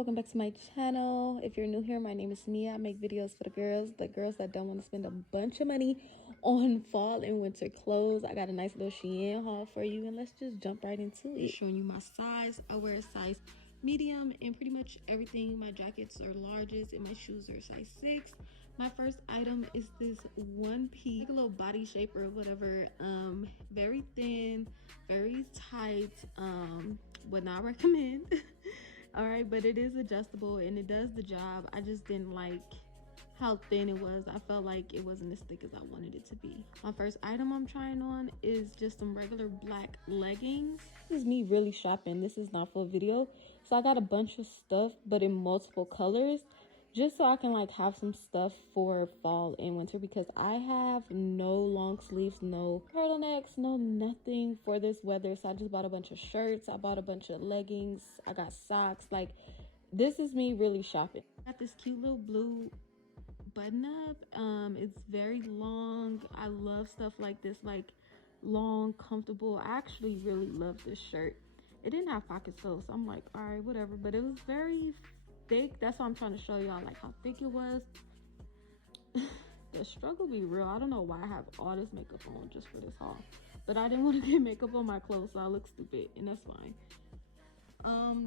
welcome back to my channel. If you're new here, my name is Nia. I make videos for the girls that don't want to spend a bunch of money on fall and winter clothes. I got a nice little Shein haul for you, and let's just jump right into it. Showing you my size. I wear a size medium and pretty much everything. My jackets are larges and my shoes are size 6. My first item is this one piece, like a little body shaper or whatever. Very thin, very tight. Would not recommend. All right, but it is adjustable and it does the job. I just didn't like how thin it was. I felt like it wasn't as thick as I wanted it to be. My first item I'm trying on is just some regular black leggings. This is me really shopping. This is not for a video. So I got a bunch of stuff, but in multiple colors, just so I can like have some stuff for fall and winter, because I have no long sleeves, no turtlenecks, no nothing for this weather. So I just bought a bunch of shirts. I bought a bunch of leggings. I got socks. Like, this is me really shopping. I got this cute little blue button up. It's very long. I love stuff like this, like long, comfortable. I actually really love this shirt. It didn't have pockets though, so I'm like, all right, whatever. But it was very thick. That's why I'm trying to show y'all like how thick it was. The struggle be real. I don't know why I have all this makeup on just for this haul, but I didn't want to get makeup on my clothes, so I look stupid, and that's fine.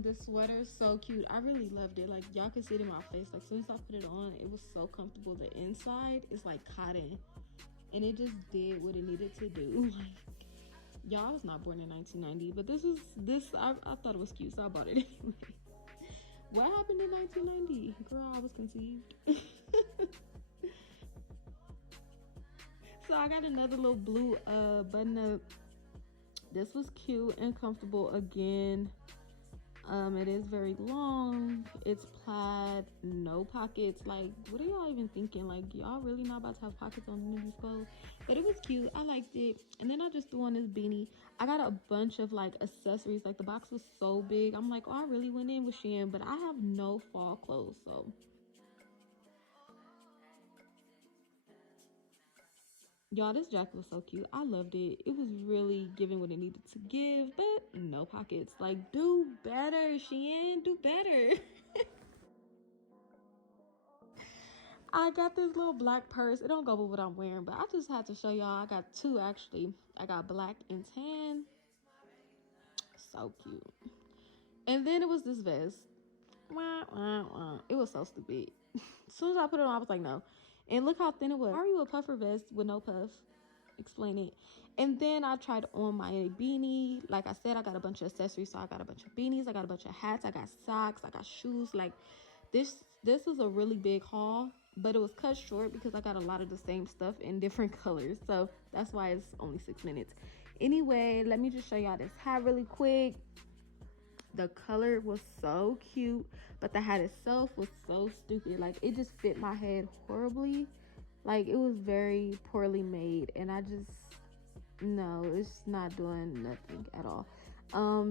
The sweater is so cute. I really loved it. Like, y'all can see it in my face. Like, as soon as I put it on, it was so comfortable. The inside is like cotton, and it just did what it needed to do. Like, y'all, I was not born in 1990, but I thought it was cute, so I bought it anyway. What happened in 1990? Girl, I was conceived. So I got another little blue button up. This was cute and comfortable again. It is very long. It's plaid, no pockets. Like, what are y'all even thinking? Like, y'all really not about to have pockets on these clothes? But it was cute. I liked it. And then I just threw on this beanie. I got a bunch of like accessories. Like, the box was so big. I'm like, oh, I really went in with Shein, but I have no fall clothes, so y'all, this jacket was so cute. I loved it. It was really giving what it needed to give, but no pockets. Like, do better, Shein. Do better. I got this little black purse. It don't go with what I'm wearing, but I just had to show y'all. I got two, actually. I got black and tan. So cute. And then it was this vest. Wah, wah, wah. It was so stupid. As soon as I put it on, I was like, no. And look how thin it was. Why are you a puffer vest with no puff? Explain it. And then I tried on my beanie. Like I said, I got a bunch of accessories. So I got a bunch of beanies. I got a bunch of hats. I got socks. I got shoes. Like, this is a really big haul, but it was cut short because I got a lot of the same stuff in different colors. So that's why it's only 6 minutes. Anyway, let me just show y'all this hat really quick. The color was so cute, but the hat itself was so stupid. Like, it just fit my head horribly. Like, it was very poorly made, and I just, no, it's not doing nothing at all.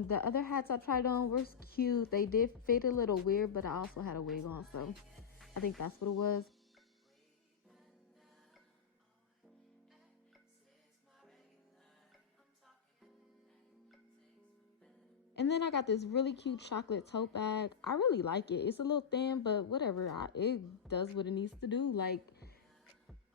The other hats I tried on were cute. They did fit a little weird, but I also had a wig on, so I think that's what it was. And then I got this really cute chocolate tote bag. I really like it. It's a little thin, but whatever. It does what it needs to do. Like,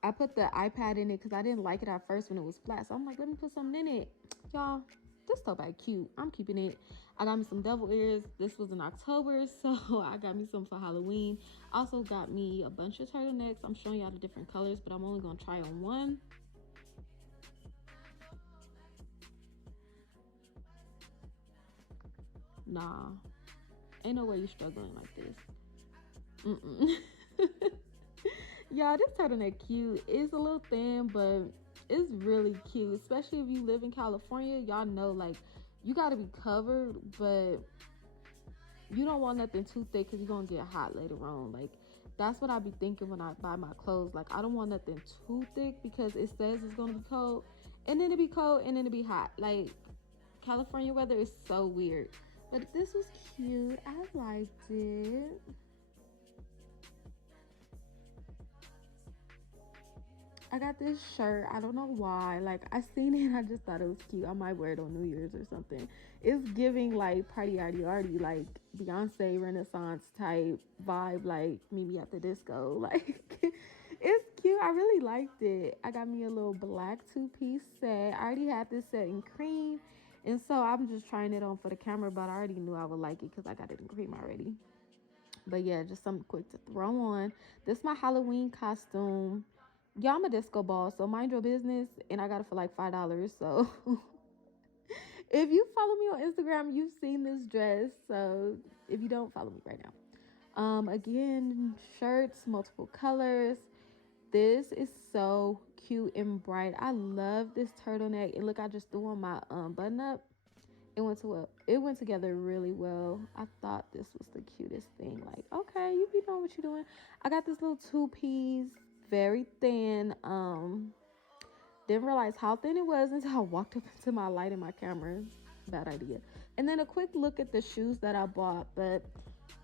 I put the iPad in it because I didn't like it at first when it was flat. So I'm like, let me put something in it. Y'all, this tote bag cute. I'm keeping it. I got me some devil ears. This was in October, so I got me some for Halloween. Also got me a bunch of turtlenecks. I'm showing y'all the different colors, but I'm only going to try on one. Nah, ain't no way you struggling like this. Y'all, this turtleneck cute. It's a little thin, but it's really cute, especially if you live in California. Y'all know, like, you got to be covered, but you don't want nothing too thick because you're gonna get hot later on. Like, that's what I be thinking when I buy my clothes. Like, I don't want nothing too thick because it says it's gonna be cold, and then it be cold, and then it be hot. Like, California weather is so weird. But this was cute. I liked it. I got this shirt. I don't know why. Like, I seen it. I just thought it was cute. I might wear it on New Year's or something. It's giving like party arty arty, like Beyonce Renaissance type vibe, like meet me at the disco. Like, it's cute. I really liked it. I got me a little black 2-piece set. I already had this set in cream. And so I'm just trying it on for the camera, but I already knew I would like it because I got it in cream already. But yeah, just something quick to throw on. This is my Halloween costume. Y'all, I'm a disco ball, so mind your business. And I got it for like $5. So if you follow me on Instagram, you've seen this dress. So if you don't, follow me right now. Again, shirts, multiple colors. This is so cute and bright. I love this turtleneck. And look, I just threw on my button up. It went together really well. I thought this was the cutest thing. Like, okay, you be knowing what you're doing. I got this little 2-piece, very thin. Didn't realize how thin it was until I walked up into my light and my camera. Bad idea. And then a quick look at the shoes that I bought. But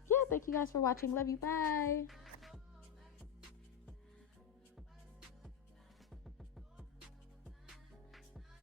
yeah, thank you guys for watching. Love you. Bye.